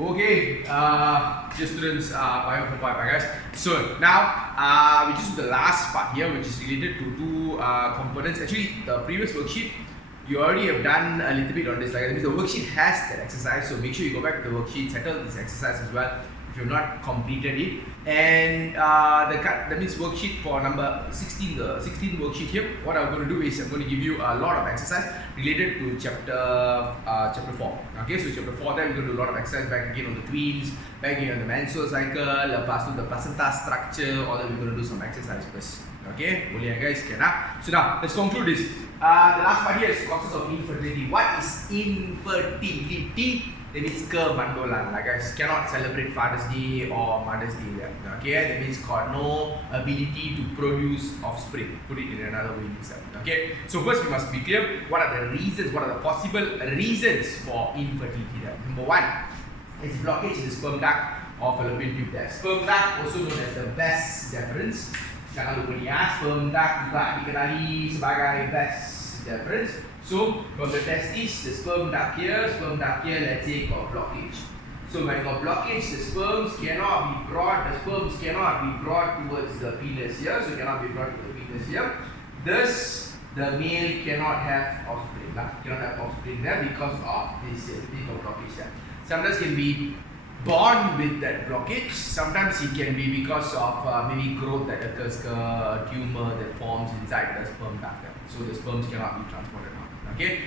Okay, dear students, bye guys. So now we just do the last part here, which is related to two components. Actually, the previous worksheet you already have done a little bit on this. Like that means the worksheet has that exercise, so make sure you go back to the worksheet, settle this exercise as well if you've not completed it. And that means worksheet for number 16, the 16th worksheet here. What I'm going to do is I'm going to give you a lot of exercise related to chapter 4. Okay, so chapter 4 then we're going to do a lot of exercise back again on the twins, back again on the menstrual cycle, lepas tu the placenta structure, all that we're going to do some exercise first. Okay, boleh guys, can So now let's conclude this. The last part here is causes of infertility. What is infertility? That means kemandulan, like guys, cannot celebrate Father's Day or Mother's Day. Okay, that means got no ability to produce offspring. Put it in another way. Okay, so first we must be clear what are the reasons, what are the possible reasons for infertility. Number one is blockage in the sperm duct or fallopian tube. Sperm duct, also known as the vas deferens. Jangan lupa ni sperm duct juga dikenali sebagai vas deferens. So from the testis, the sperm duct here, let's say got blockage. So when got blockage, the sperms cannot be brought towards the penis here, so cannot be brought to the penis here. Thus, the male cannot have offspring, there because of this blockage there. Sometimes can be born with that blockage, sometimes it can be because of maybe growth that occurs, a tumor that forms inside the sperm duct. So the sperms cannot be transported out. Okay,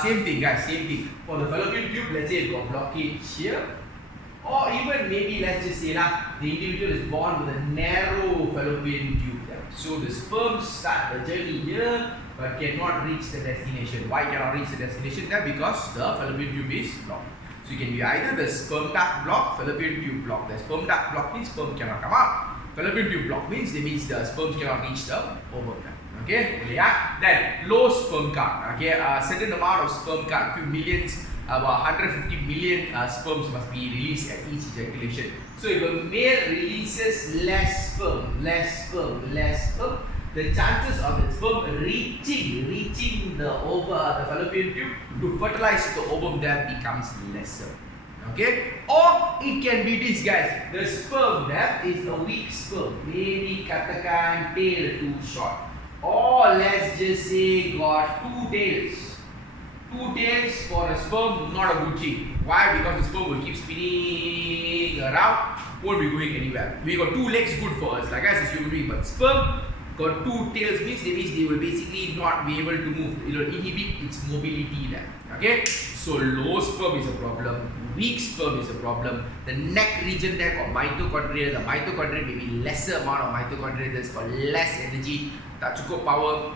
same thing guys, same thing. For the fallopian tube, let's say it got blockage here, or even maybe let's just say the individual is born with a narrow fallopian tube there. So the sperms start the journey here but cannot reach the destination. Why cannot reach the destination there? Because the fallopian tube is blocked. So it can be either the sperm duct block, fallopian tube block. The sperm duct block means sperm cannot come out. Fallopian tube block means the sperms cannot reach the ovum. Okay, then low sperm count. Okay, a certain amount of sperm count, few millions, about 150 million sperms must be released at each ejaculation. So if a male releases less sperm, the chances of the sperm reaching the fallopian tube to fertilize the ovum there becomes lesser. Okay, or it can be this guys, the sperm there is a weak sperm, maybe katakan tail too short, or let's just say got two tails for a sperm, not a good thing. Why? Because the sperm will keep spinning around, won't be going anywhere. We got two legs, good for us, like guys, it's human being, but sperm got two tails means they will basically not be able to move. It will inhibit its mobility there. Okay, so low sperm is a problem, weak sperm is a problem. The neck region there got mitochondria. The mitochondria may be lesser amount of mitochondria, that's got less energy, tak cukup power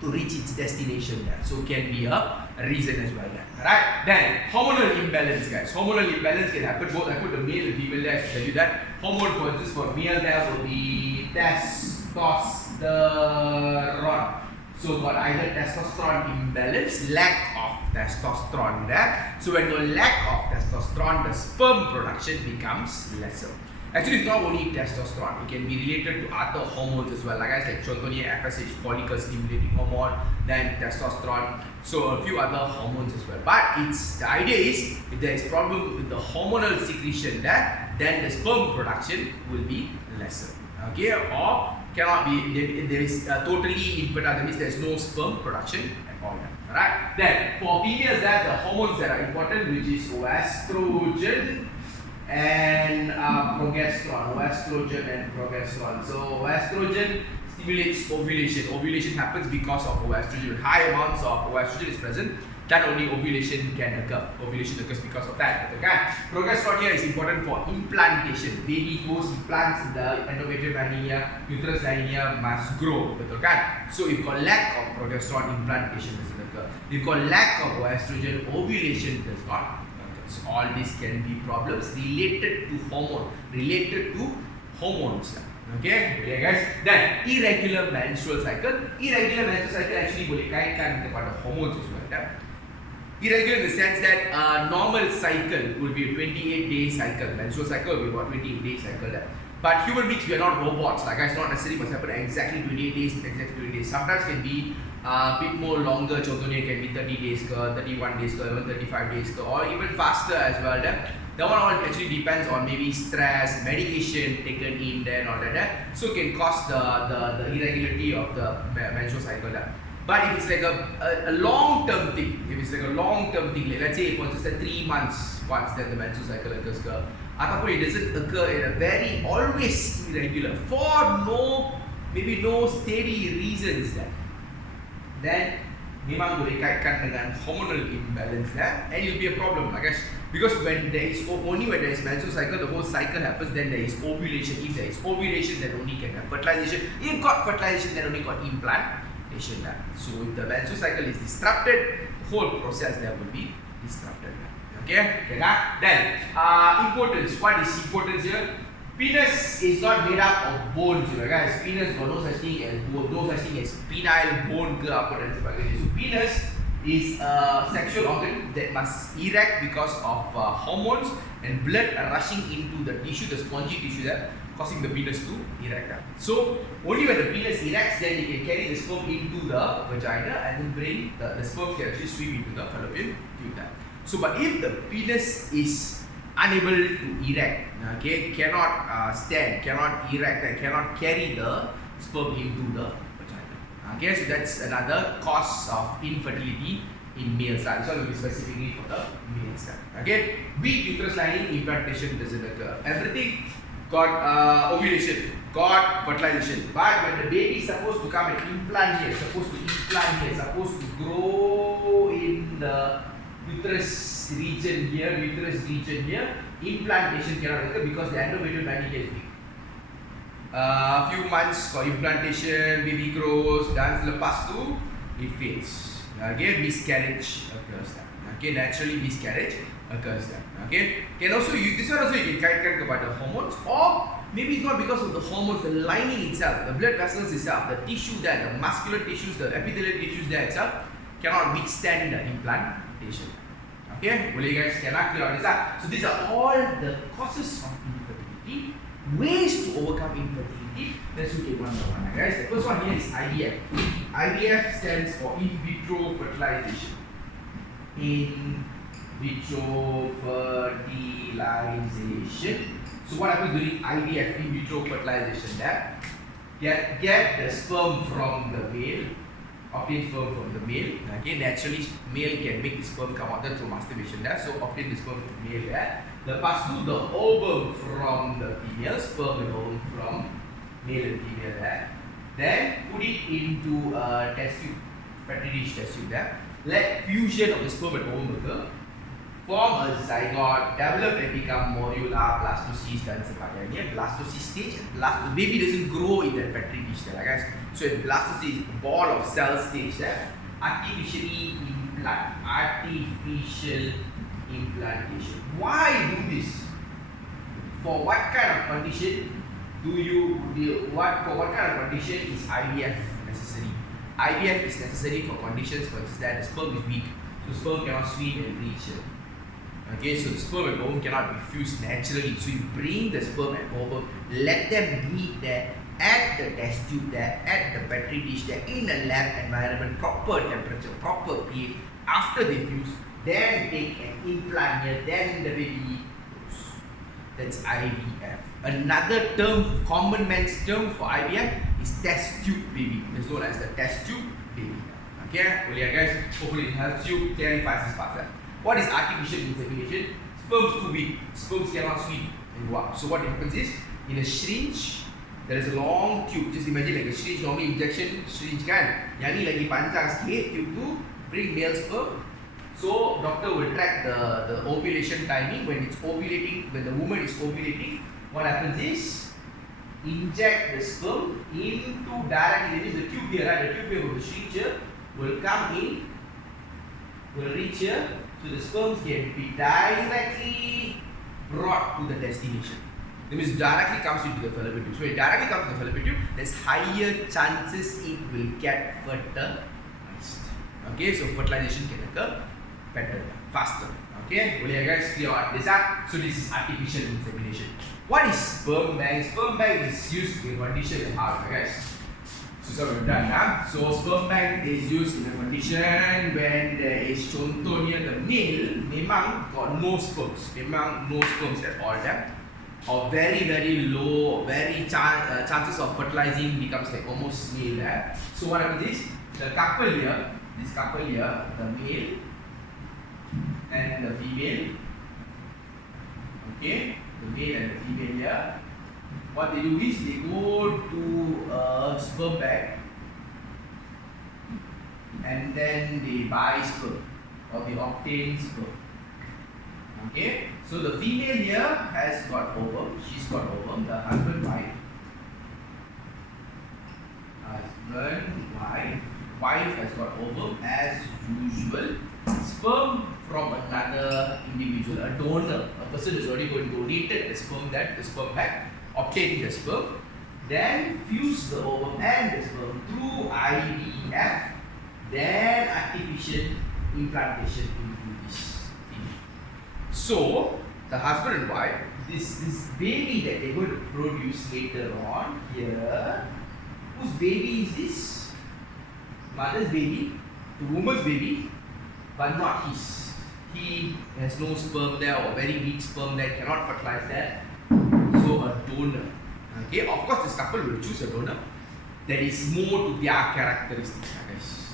to reach its destination there. So can be a reason as well there. Alright, then hormonal imbalance guys. Hormonal imbalance can happen both. I put the male and female there to tell you that. Hormone for instance for male there will be testosterone. So got either testosterone imbalance, lack of testosterone there. So when you lack of testosterone, the sperm production becomes lesser. Actually, it's not only testosterone, it can be related to other hormones as well. Like I said, contohnya FSH, follicle stimulating hormone, then testosterone, so a few other hormones as well. But the idea is, if there is problem with the hormonal secretion there, then the sperm production will be lesser. Okay, or cannot be, there is totally infertile, that means there is no sperm production at all. Alright, then for females there, the hormones that are important, which is estrogen and progesterone. So estrogen stimulates ovulation. Ovulation happens because of estrogen. High amounts of estrogen is present, then only ovulation can occur. Ovulation occurs because of that. Okay? Progesterone here is important for implantation. Baby goes, implants in the endometrium lining, uterus lining must grow. Okay? So if got lack of progesterone, implantation doesn't occur. If got lack of estrogen, ovulation does not occur. So all these can be problems related to hormones. Okay, guys. Then irregular menstrual cycle. Irregular menstrual cycle actually boleh kaitkan kepada hormones as well. Irregular in the sense that normal cycle will be a 28-day cycle. Menstrual cycle will be about 28-day cycle. But human beings, we are not robots. Like guys, not necessarily must happen exactly 28 days, Sometimes can be bit more longer, contohnya can be 30 days ke, 31 days ke, even 35 days ke, or even faster as well. That one all actually depends on maybe stress, medication taken in there and all that. So can cause the irregularity of the menstrual cycle. But if it's like a long-term thing, like let's say for just 3 months once that the menstrual cycle occurs, ataupun it doesn't occur in a very always irregular for maybe no steady reasons, then memang boleh kaitkan dengan hormonal imbalance and it will be a problem, I guess, because when there is menstrual cycle, the whole cycle happens, then there is ovulation. If there is ovulation, then only can have fertilization. If got fertilization, then only got implantation. So if the menstrual cycle is disrupted, the whole process there will be disrupted. Okay, then importance. What is importance here? Penis is not made up of bones, guys. Penis got no such thing as bone, no such thing as penile bone ke apa dan sebagainya. So penis is a sexual organ that must erect because of hormones and blood rushing into the tissue, the spongy tissue there, causing the penis to erect. So only when the penis erects, then you can carry the sperm into the vagina and then bring the sperm can actually swim into the fallopian tube. So but if the penis is unable to erect, cannot stand, cannot erect, and cannot carry the sperm into the vagina. So that's another cause of infertility in males. This one will be specifically for the males. Weak uterus lining, implantation doesn't occur. Everything got ovulation, got fertilization, but when the baby is supposed to come and implant here, supposed to grow in the uterus region here, implantation cannot occur because the endometrial lining is weak. A few months for implantation, baby grows, dan selepas tu it fails. Miscarriage occurs. Naturally miscarriage occurs. Can also this one also you can kaitkan kepada hormones, or maybe it's not because of the hormones, the lining itself, the blood vessels itself, the tissue there, the muscular tissues, the epithelial tissues there itself cannot withstand the implantation. Boleh guys, clear on this? So these are all the causes of infertility, ways to overcome infertility. Let's look at one by one, guys. The first one here is IVF. IVF stands for in vitro fertilization. In vitro fertilization. So what happens during IVF, in vitro fertilization? Get the sperm from the male. Obtain sperm from the male. Naturally male can make the sperm come out through masturbation. So obtain the sperm from the male there. Lepas tu the ovum from the female, sperm and ovum from male and female there. Then put it into a test tube, petri dish test tube there. Let fusion of the sperm and ovum occur. Form a zygote, develop and become morular, blastocyst dan sebagainya. Blastocyst stage, the baby doesn't grow in that petri dish there, guys. So in blastocyst, ball of cell stage there, artificial implantation. Why do this? For what kind of condition for what kind of condition is IVF necessary? IVF is necessary for conditions for just that the sperm is weak, so sperm cannot swim and reach it. So the sperm and ovum cannot be fused naturally. So you bring the sperm and ovum, let them meet there at the test tube there, at the petri dish there, in a lab environment, proper temperature, proper pH. After they fuse, then take an implant here, then the baby grows. That's IVF. Another term, common man's term for IVF is test tube baby. It's known as the test tube baby. Guys, hopefully it helps you clarify this part. What is artificial insemination? Sperms too weak. Sperms cannot swim and go up. So what happens is, in a syringe, there is a long tube. Just imagine like a syringe, normally injection syringe kan. Yang ni lagi panjang sikit, tube tu bring male sperm. So doctor will track the ovulation timing. When it's ovulating, when the woman is ovulating, what happens is, inject the sperm into directly. This is the tube here, right? The tube here of the syringe here will come in, will reach here. So the sperms can be directly brought to the destination. That means directly comes into the fallopian tube. So when it directly comes to the fallopian tube, there's higher chances it will get fertilized. So fertilization can occur better, faster. Boleh guys, clear on this? So this is artificial insemination. What is sperm bank? Sperm bank is used in condition and heart, guys. So we've done now. So sperm bank is used in a condition when there is contohnya the male memang got no sperms, memang no sperms at all there, or very low, chances of fertilizing becomes like almost nil there. So what happens is the couple here, this couple here, the male and the female, okay, the male and the female here. What they do is they go to a sperm bank and then they buy sperm or they obtain sperm. Okay, so the female here has got ovum, she's got ovum, the husband, wife, wife has got ovum as usual, sperm from another individual, a donor, a person who's already going to donated the sperm, that the sperm bank, obtain the sperm, then fuse the ovum and the sperm through IVF, then artificial implantation into this thing. So the husband and wife, this baby that they're going to produce later on here, whose baby is this? Mother's baby, the woman's baby, but not his. He has no sperm there or very weak sperm there, cannot fertilize that. So a donor. Okay, of course this couple will choose a donor that is more to their characteristics, guys.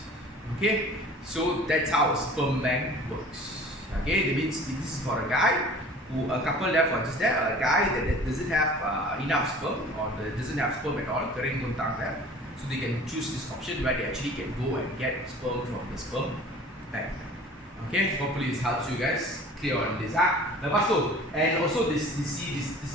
Okay, so that's how a sperm bank works. Okay, that means this is for a guy who, a couple therefore just there, a guy that doesn't have enough sperm or doesn't have sperm at all, kering tuntang there, so they can choose this option where they actually can go and get sperm from the sperm bank. Okay, hopefully this helps you guys clear on this. Lepas tu, and also this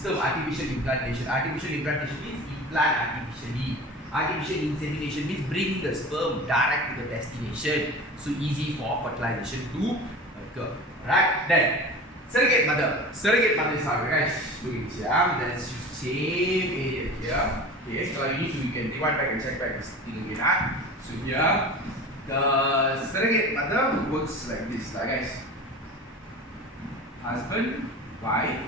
term artificial implantation. Artificial implantation means implant artificially. Artificial insemination means bring the sperm direct to the destination, so easy for fertilization to occur. Right? Then surrogate mother. Surrogate mother is how, guys. Look at this here. Let's use the same area here. Okay, so you need to, you can rewind back and check back this thing again. So here, the surrogate mother works like this, guys. Husband, wife.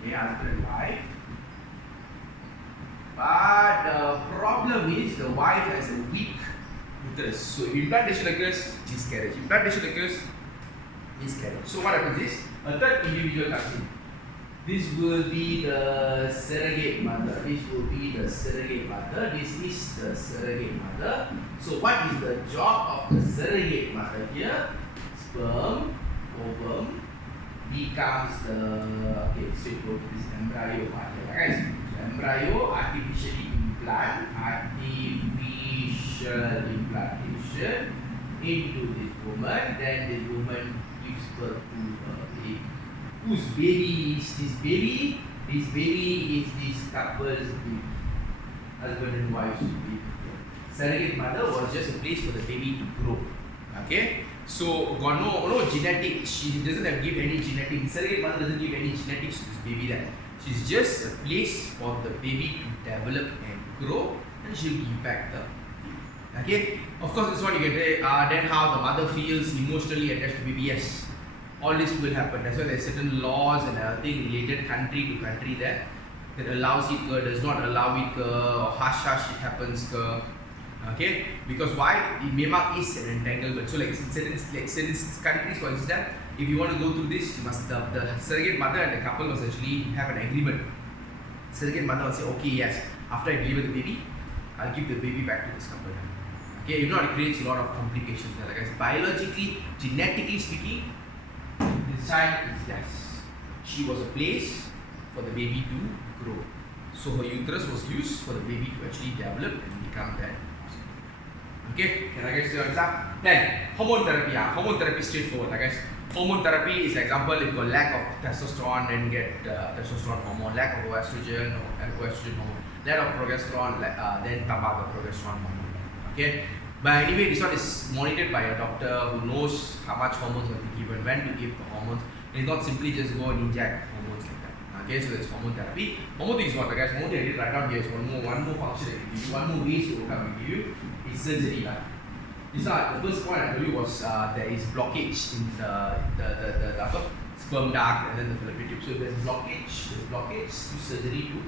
Okay, husband and wife. But the problem is the wife has a weak uterus. So implantation occurs, miscarriage. Implantation occurs, miscarriage. So what happens is a third individual comes in. This will be the surrogate mother. This will be the surrogate mother. This is the surrogate mother. So what is the job of the surrogate mother here? Sperm, ovum becomes the, okay, so it goes to this embryo part here, guys. So embryo artificially implant, artificial implantation into this woman. Then this woman gives birth to a baby. Whose baby is this baby? This baby is this couple's baby, husband and wife's baby. Surrogate mother was just a place for the baby to grow. Okay, so got no genetics. She doesn't have give any genetics. Surrogate mother doesn't give any genetics to this baby. There, she's just a place for the baby to develop and grow, and she'll give back the baby. Okay, of course this one you can say. Then how the mother feels emotionally attached to baby. Yes. All this will happen. That's why there's certain laws and everything related country to country there that allows it, does not allow it, or hush it happens. Okay, because why? It memang is an entanglement. So like certain countries, for instance, if you want to go through this, you must the surrogate mother and the couple must actually have an agreement. Surrogate mother will say, okay, yes, after I deliver the baby, I'll give the baby back to this couple. Okay, if not, it creates a lot of complications. Like guys, biologically, genetically speaking, this child is yes. She was a place for the baby to grow. So her uterus was used for the baby to actually develop and become that. Okay, can I guys see that? Then hormone therapy. Hormone therapy is straightforward. Like guys, hormone therapy is example if you got lack of testosterone, then get testosterone hormone, lack of estrogen hormone, lack of progesterone, then tambah the progesterone hormone. Okay. But anyway, this one is monitored by a doctor who knows how much hormones must be given, when to give the hormones. It's not simply just go and inject hormones like that. Okay, so that's hormone therapy. Hormone therapy is what, guys? Hormone therapy right down here is one more function that we give you, one more ways to overcome we give you. It's surgery. This one, the first point I told you was there is blockage in the sperm duct and then the fallopian tube. So if there's blockage, use surgery to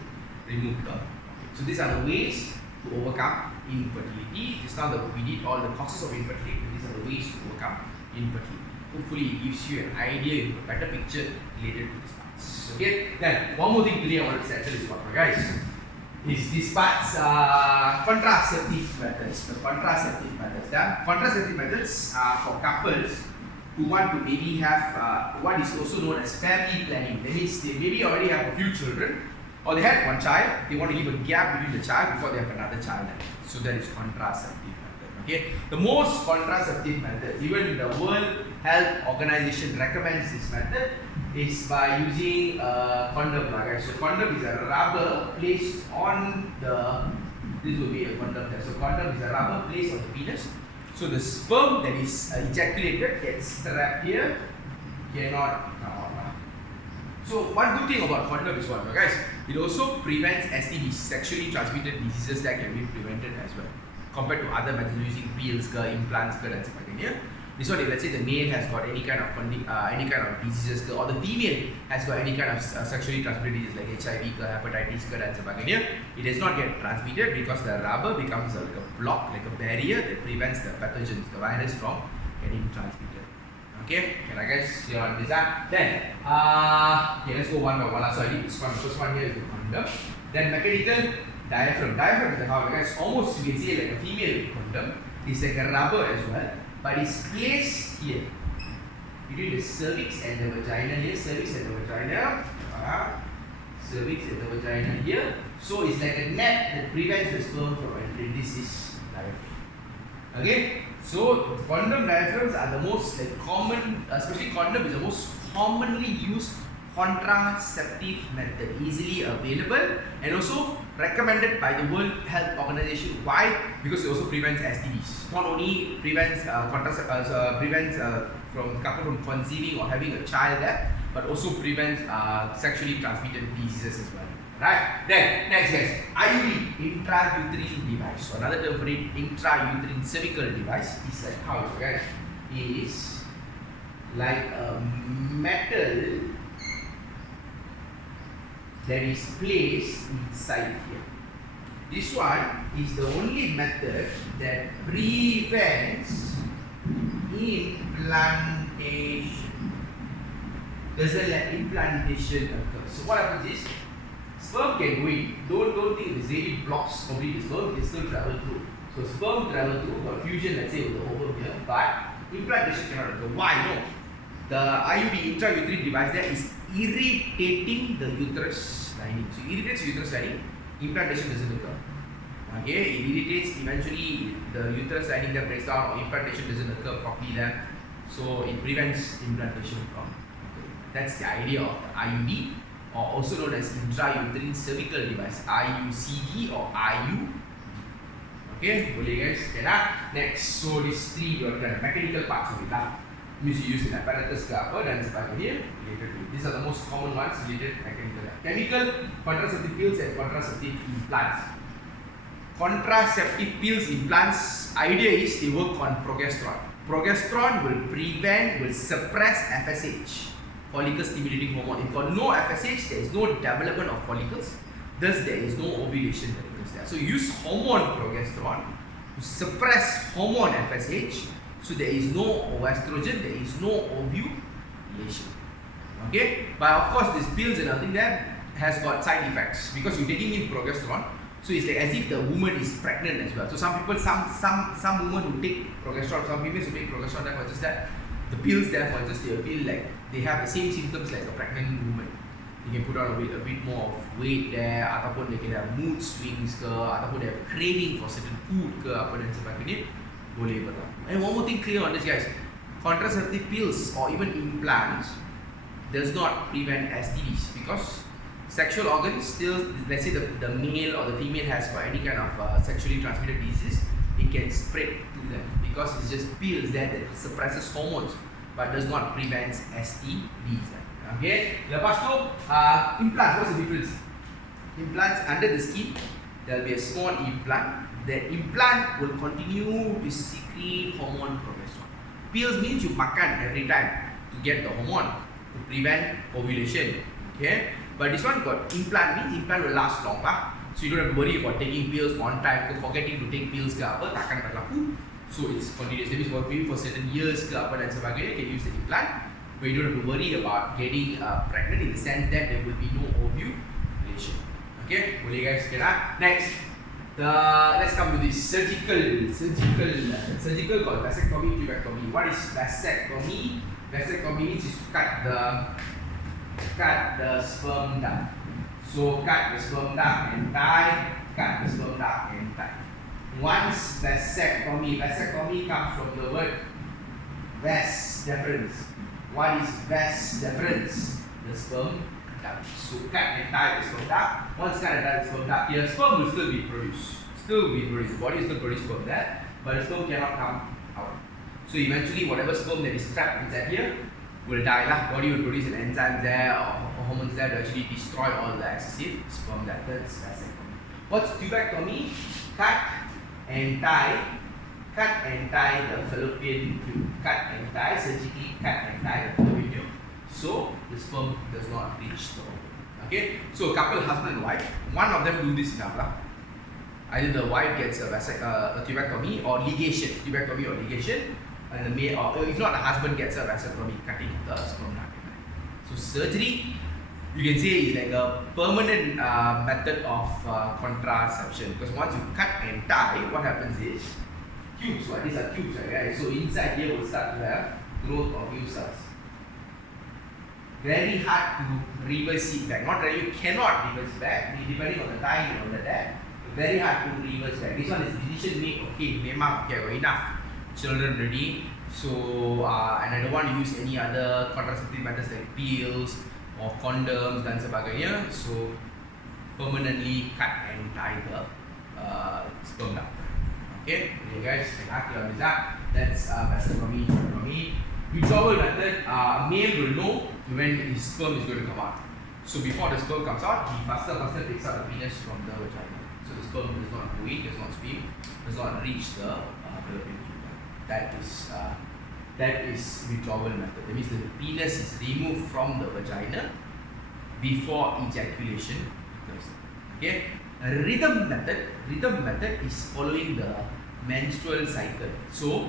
remove the blockage. So these are the ways to overcome infertility. Just now that we did all the causes of infertility, these are the ways to overcome infertility. Hopefully it gives you an idea, a better picture related to these parts. Okay, then one more thing today I want to settle is what, guys, is these parts contraceptive methods. The contraceptive methods. The contraceptive methods are for couples who want to maybe have what is also known as family planning. That means they maybe already have a few children, or they had one child, they want to leave a gap between the child before they have another child. So that is contraceptive method. Okay, the most contraceptive method, even the World Health Organization recommends this method, is by using a condom. Guys. So condom is a rubber placed on the, this will be a condom there. So condom is a rubber placed on the penis. So the sperm that is ejaculated gets trapped here, cannot come out. So one good thing about condom is what, guys, it also prevents STDs, sexually transmitted diseases that can be prevented as well, compared to other methods using pills, implants, and so on. This one, if let's say the male has got any kind of diseases, or the female has got any kind of sexually transmitted disease like HIV, hepatitis, and so on, it does not get transmitted because the rubber becomes like a block, like a barrier that prevents the pathogens, the virus, from getting transmitted. Okay, can I guys clear on this? Then, okay, let's go one by one. So I did this one. The first one here is the condom. Then mechanical diaphragm. Diaphragm is how, guys, almost you can say like a female condom. It's like a rubber as well, but it's placed here between the cervix and the vagina here. Cervix and the vagina. Cervix and the vagina here. So it's like a net that prevents the sperm from entering. This is diaphragm. Okay, so condom diaphragms are the most common, especially condom is the most commonly used contraceptive method, easily available and also recommended by the World Health Organization. Why? Because it also prevents STDs. Not only prevents from couple from conceiving or having a child there, but also prevents sexually transmitted diseases as well. Right? Then next, guys, IUD, intrauterine device. So another term for it, intrauterine cervical device, is like how, guys, is like a metal that is placed inside here. This one is the only method that prevents implantation. Doesn't let implantation occur. So what happens is, sperm can go in. Don't think it really blocks completely. Sperm can still travel through. So sperm travel through for fusion, let's say, with the ovum here, but implantation cannot occur. Why? No. The IUD, intrauterine device, there is irritating the uterus lining. So it irritates uterus lining, implantation doesn't occur. Okay, it irritates, eventually the uterus lining that breaks down, or implantation doesn't occur properly there. So it prevents implantation from occurring. That's the idea of the IUD, or also known as intrauterine cervical device, IUCD or IU. Okay, boleh guys? Okay lah. Next, so these three you're done. Mechanical parts of it lah. Means you use in apparatus ke apa dan sebagainya related to. These are the most common ones related mechanical. Chemical, contraceptive pills and contraceptive implants. Contraceptive pills, implants, idea is they work on progesterone. Progesterone will suppress FSH, follicle stimulating hormone. If got no FSH, there is no development of follicles, thus there is no ovulation that occurs there. So you use hormone progesterone to suppress hormone FSH, so there is no estrogen, there is no ovulation. Okay, but of course these pills and everything there has got side effects because you're taking in progesterone. So it's like as if the woman is pregnant as well. So some people, some women who take progesterone, some females who take progesterone, therefore just that the pills therefore just they feel like they have the same symptoms like a pregnant woman. They can put on a bit more of weight there, ataupun they can have mood swings ke, ataupun they have craving for certain food ke apa dan sebagainya, boleh berlaku. And one more thing clear on this, guys, contraceptive pills or even implants does not prevent STDs because sexual organs still, let's say the male or the female has got any kind of sexually transmitted disease, it can spread to them because it's just pills that suppresses hormones but does not prevent STDs. Okay, lepas tu implants, what's the difference? Implants under the skin, there will be a small implant. That implant will continue to secrete hormone progesterone. Pills means you makan every time to get the hormone to prevent ovulation. Okay, but this one got implant means implant will last longer. So you don't have to worry about taking pills on time, forgetting to take pills ke apa, takkan berlaku. So it's continuous. That means maybe for certain years ke apa dan sebagainya, you can use the implant, but you don't have to worry about getting pregnant in the sense that there will be no ovulation. Okay, boleh guys? Okay lah. Next, let's come to this surgical called vasectomy, tubectomy. What is vasectomy? Vasectomy means is to cut the sperm duct. So cut the sperm duct and tie. Cut the sperm duct and tie. Once vasectomy comes from the word vas deferens. What is vas deferens? The sperm duct. So cut and tie the sperm duct. Once cut and tie the sperm duct, here sperm will still be produced. The body will still produce sperm there, but the sperm cannot come out. So eventually, whatever sperm that is trapped inside here will die lah. Body will produce an enzyme there or hormones there to actually destroy all the excessive sperm that is vasectomy. What's tubectomy? Cut and tie the fallopian tube. Cut and tie, surgically cut and tie the fallopian tube, so the sperm does not reach the ovum. Okay, so couple, husband and wife, one of them do this enough lah. Either the wife gets a tubectomy or ligation, and the male, or if not, the husband gets a vasectomy, cutting the sperm duct. So surgery, you can say, is like a permanent method of contraception, because once you cut and tie, what happens is tubes. These are tubes, right? So inside here will start to have growth of new cells. Very hard to reverse it back. Not really, you cannot reverse back, depending on the time and on the date. Very hard to reverse back. This one is decision made. Okay, memang okay, got enough children already. So and I don't want to use any other contraceptive methods like pills or condoms dan sebagainya. So permanently cut and tie the sperm duct. Okay, guys, that's vasectomy. Withdrawal method, male will know when his sperm is going to come out. So before the sperm comes out, he faster takes out the penis from the vagina. So the sperm does not go in, does not swim, does not reach the fallopian tube. That is withdrawal method. That means the penis is removed from the vagina before ejaculation occurs. Okay. A rhythm method is following the menstrual cycle. So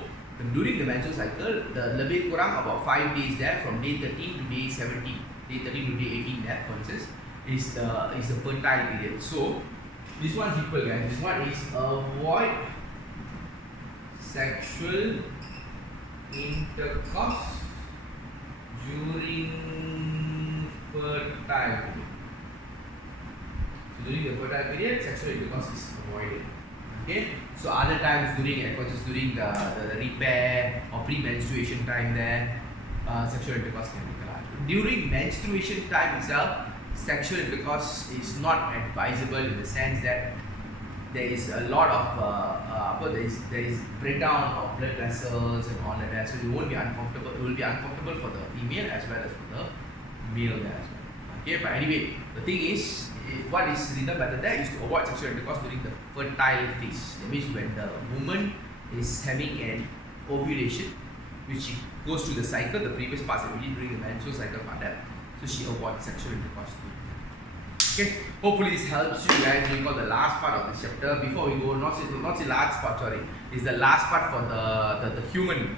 during the menstrual cycle, the lebih kurang about 5 days there, from day 13 to day 17, day 13 to day 18 there, for instance, is the fertile period. So this one is simple, guys. This one is avoid sexual intercourse during fertile period. So during the fertile period, sexual intercourse is avoided. Okay. So other times during the repair or pre-menstruation time, there sexual intercourse can be allowed. During menstruation time itself, sexual intercourse is not advisable in the sense that there is a lot of there is breakdown of blood vessels and all of that. So you won't be uncomfortable. It will be uncomfortable for the female as well as for the male there as well. Okay, but anyway, the thing is, what is rhythm method there is to avoid sexual intercourse during the fertile phase. That means when the woman is having an ovulation, which she goes through the cycle, the previous parts that we did during the menstrual cycle part there, so she avoids sexual intercourse. Okay, hopefully this helps you guys. We got the last part of this chapter. Before we go, not the last part, sorry, is the last part for the human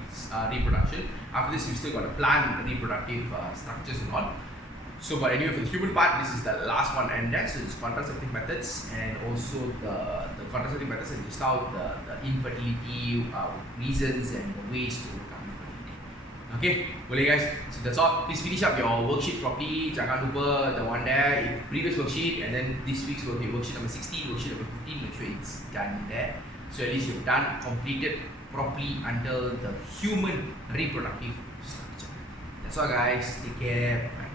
reproduction. After this, we still got a plant reproductive structures and all. So, but anyway, for the human part, this is the last one, and next is contraceptive methods, and also the contraceptive methods, and just out the infertility reasons and the ways to overcome infertility. Okay, boleh guys. So that's all. Please finish up your worksheet properly. Jangan lupa the one there, previous worksheet, and then this week's worksheet number 16, worksheet number 15. Make sure it's done there. So at least you've completed properly until the human reproductive structure. That's all, guys. Take care. Bye.